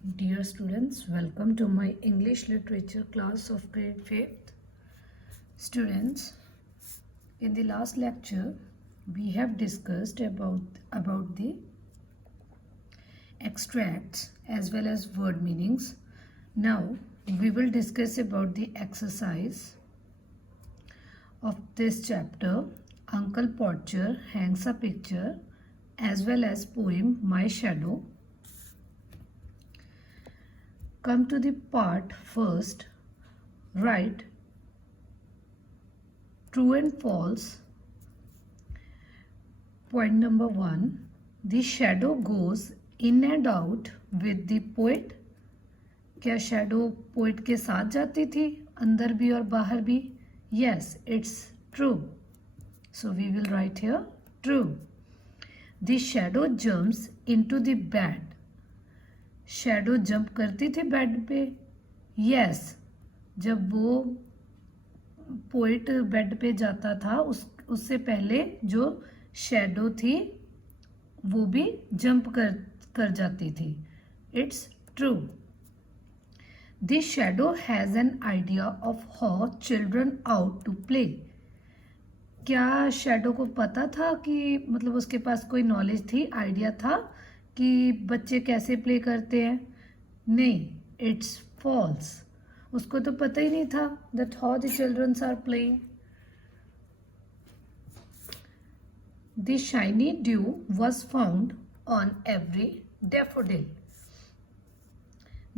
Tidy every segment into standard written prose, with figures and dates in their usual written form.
Dear students, welcome to my English literature class of grade 5th. Students, in the last lecture, we have discussed about the extracts as well as word meanings. Now, we will discuss about the exercise of this chapter. Uncle Porcher hangs a picture as well as poem My Shadow. Come to the part first. Write true and false. Point number 1. The shadow goes in and out with the poet. क्या shadow poet के साथ जाती थी, अंदर भी और बाहर भी? Yes, it's true. So we will write here true. The shadow jumps into the bed. Shadow jump करती थी बेड पे? यस, जब वो पोइट बेड पे जाता था उससे पहले जो शैडो थी वो भी जंप कर जाती थी. It's true. The shadow has an idea of how children out to play. क्या शैडो को पता था कि मतलब उसके पास कोई नॉलेज थी, आइडिया था कि बच्चे कैसे प्ले करते हैं? नहीं, इट्स फॉल्स. उसको तो पता ही नहीं था that how the childrens are playing. The shiny dew was found on every daffodil.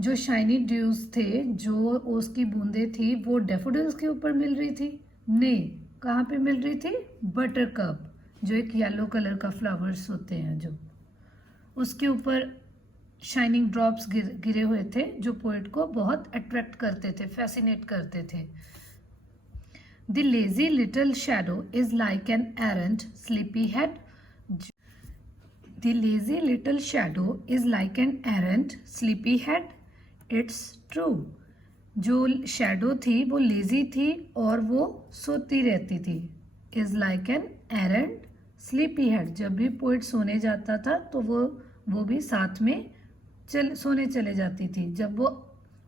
जो शाइनी ड्यूज थे, जो उसकी बूंदे थी, वो डैफोडिल्स के ऊपर मिल रही थी? नहीं, कहाँ पे मिल रही थी? बटर कप, जो एक येलो कलर का फ्लावर्स होते हैं, जो उसके ऊपर शाइनिंग ड्रॉप्स गिरे हुए थे, जो पोएट को बहुत अट्रैक्ट करते थे, फैसिनेट करते थे. The lazy little shadow is like an errant sleepy head. The lazy little shadow is like an errant sleepy head. It's true. जो शैडो थी वो लेजी थी और वो सोती रहती थी. Is like an errant sleepy head. जब भी पोइट सोने जाता था तो वो भी साथ में सोने चले जाती थी. जब वो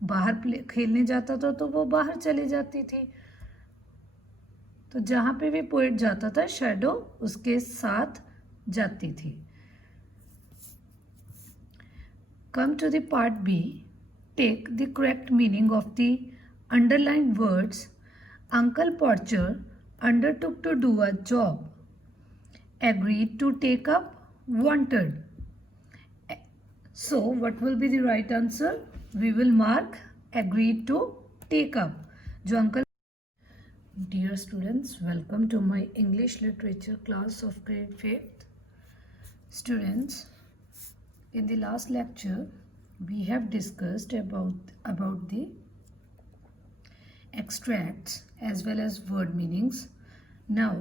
बाहर खेलने जाता था तो वो बाहर चले जाती थी. तो जहाँ पे भी पोइट जाता था शैडो उसके साथ जाती थी. Come to the part B. Take the correct meaning of the underlined words. Uncle Podger undertook to do a job. Agreed to take up, wanted. So what will be the right answer? We will mark agreed to take up. जो uncle. Dear students, welcome to my English literature class of grade 5th. Students, in the last lecture we have discussed about the extracts as well as word meanings. Now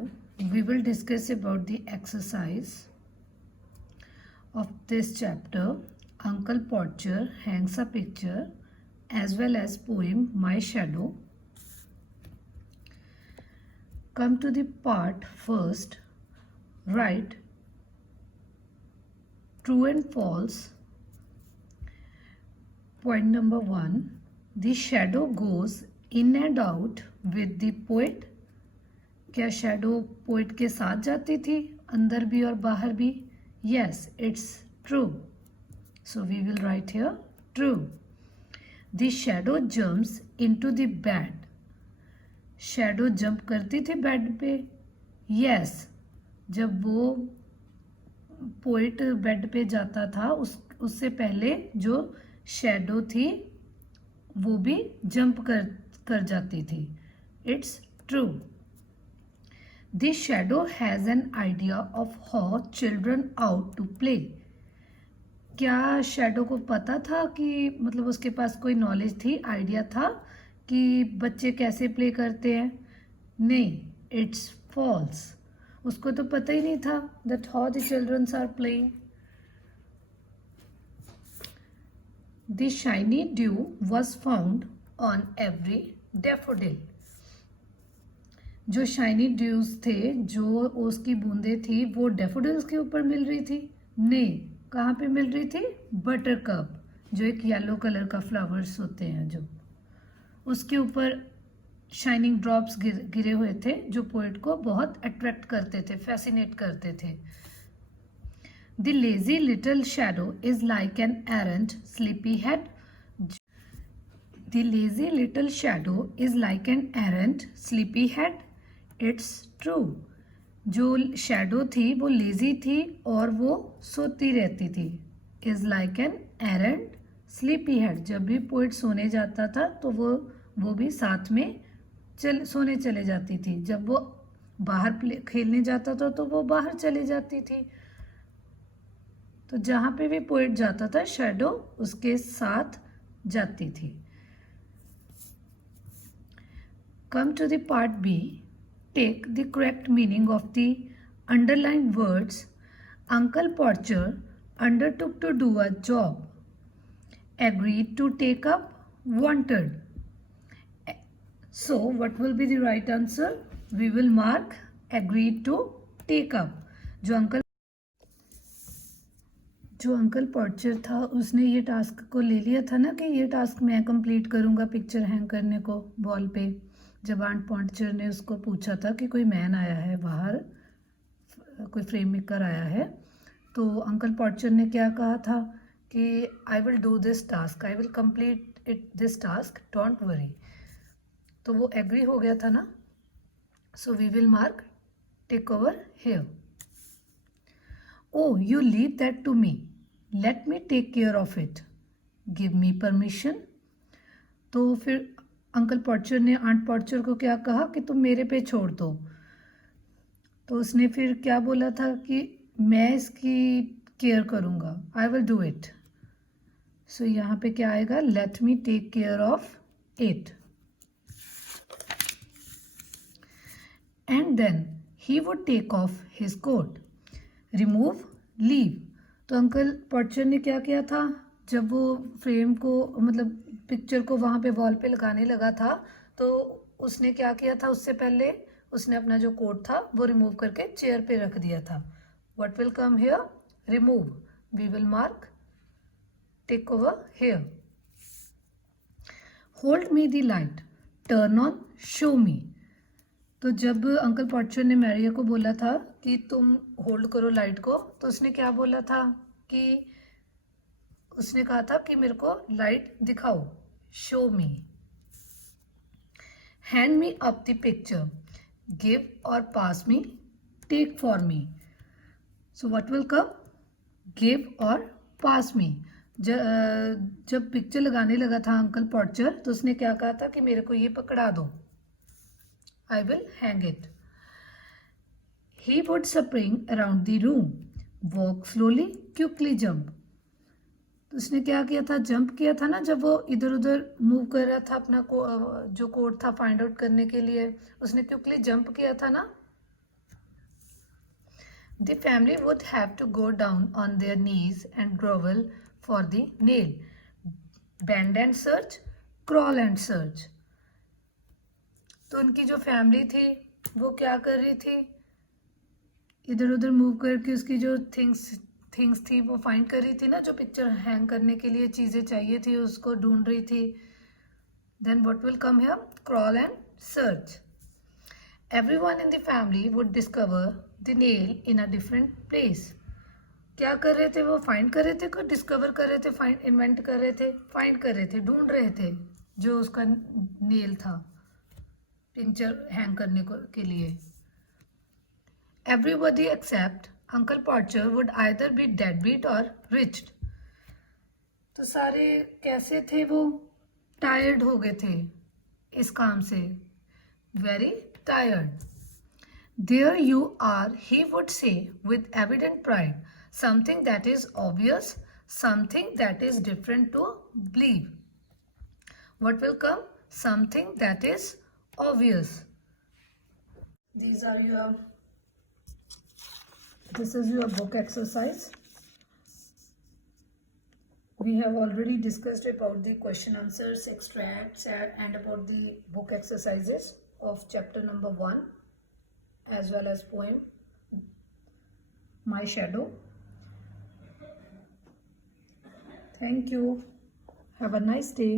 we will discuss about the exercise of this chapter. Uncle Porcher hangs a picture as well as poem My Shadow. Come to the part first. Write true and false. Point number 1. The shadow goes in and out with the poet. क्या shadow poet के साथ जाती थी, अंदर भी और बाहर भी? Yes, it's true. So we will write here true. The shadow jumps into the bed. Shadow jump करती थी बेड पे? यस, जब वो पोइट बेड पे जाता था उससे पहले जो शैडो थी वो भी जंप कर जाती थी. It's true. The shadow has an idea of how children out to play. क्या शैडो को पता था कि मतलब उसके पास कोई नॉलेज थी, आइडिया था कि बच्चे कैसे प्ले करते हैं? नहीं, इट्स फॉल्स. उसको तो पता ही नहीं था that how the childrens are playing. The shiny dew was found on every daffodil. जो शाइनी ड्यूज थे, जो उसकी बूंदे थी, वो डैफोडिल्स के ऊपर मिल रही थी? नहीं, कहाँ पे मिल रही थी? बटर कप, जो एक येलो कलर का फ्लावर्स होते हैं, जो उसके ऊपर शाइनिंग ड्रॉप्स गिरे हुए थे, जो पोएट को बहुत अट्रैक्ट करते थे, फैसिनेट करते थे। The lazy little shadow is like an errant sleepy head. The lazy little shadow is like an errant sleepy head. It's true. जो शैडो थी वो लेजी थी और वो सोती रहती थी। Is like an errant sleepy head. जब भी पोइट सोने जाता था तो वो भी साथ में सोने चले जाती थी। जब वो बाहर खेलने जाता था तो वो बाहर चली जाती थी। तो जहाँ पे भी पोइट जाता था शैडो उसके साथ जाती थी। Come to the part B. Take the correct meaning of the underlined words. Uncle Porcher undertook to do a job. Agreed to take up. Wanted. So, what will be the right answer? We will mark agreed to take up. जो uncle पॉर्चर था उसने ये task को ले लिया था ना कि ये टास्क मैं कंप्लीट करूँगा पिक्चर हैंग करने को वॉल पे। जब आंट पॉर्चर ने उसको पूछा था कि कोई मैन आया है बाहर, कोई फ्रेम मेकर आया है, तो अंकल पॉर्चर ने क्या कहा था कि I will do this task, I will complete it this task, don't worry. तो वो एग्री हो गया था ना। So we will mark take over here. Oh, you leave that to me. Let me take care of it. Give me permission. तो फिर uncle Podger ने aunt पॉर्चर को क्या कहा कि तुम मेरे पे छोड़ दो। तो उसने फिर क्या बोला था कि मैं इसकी केयर करूँगा, आई विल डू इट। सो यहाँ पे क्या आएगा, let me take care of it. And then he would take off his coat. Remove, leave. तो अंकल पॉर्चर ने क्या किया था, जब वो फ्रेम को मतलब पिक्चर को वहाँ पे वॉल पे लगाने लगा था तो उसने क्या किया था, उससे पहले उसने अपना जो कोट था वो रिमूव करके चेयर पे रख दिया था। What will come here, remove. We will mark take over here. Hold me the light, turn on, show me. तो जब अंकल पॉर्चर ने मैरिया को बोला था कि तुम होल्ड करो लाइट को, तो उसने क्या बोला था कि उसने कहा था कि मेरे को लाइट दिखाओ, show me. Hand me up the picture, give or pass me, take for me. So what will come, give or pass मी। जब पिक्चर लगाने लगा था अंकल पॉर्चर तो उसने क्या कहा था कि मेरे को ये पकड़ा दो, I will hang it. He would spring around the room, walk slowly, quickly jump. तो उसने क्या किया था, जंप किया था ना, जब वो इधर उधर मूव कर रहा था अपना जो कोड था फाइंड आउट करने के लिए, उसने क्विकली जंप किया था ना। The family would have to go down on their knees and grovel for the nail. Bend and search, crawl and search. तो उनकी जो फैमिली थी वो क्या कर रही थी, इधर उधर मूव करके उसकी जो थिंग्स थी वो फाइंड कर रही थी ना, जो पिक्चर हैंग करने के लिए चीज़ें चाहिए थी उसको ढूंढ रही थी। Then what will come here, crawl and search. Everyone in the family would discover the nail in a different place. क्या कर रहे थे वो, फाइंड कर रहे थे, कुछ डिस्कवर कर रहे थे, फाइंड इन्वेंट कर रहे थे, फाइंड कर रहे थे, ढूंढ रहे थे जो उसका नेल था पिक्चर हैंग करने के लिए। Everybody except Uncle Porcher would either be deadbeat or rich. तो सारे कैसे थे वो, टायर्ड हो गए थे इस काम से, very tired. There you are, he would say with evident pride, something that is obvious, something that is different to believe. What will come, something that is obvious. This is your book exercise. We have already discussed about the question answers, extracts and about the book exercises of chapter number 1 as well as poem My Shadow. Thank you. Have a nice day.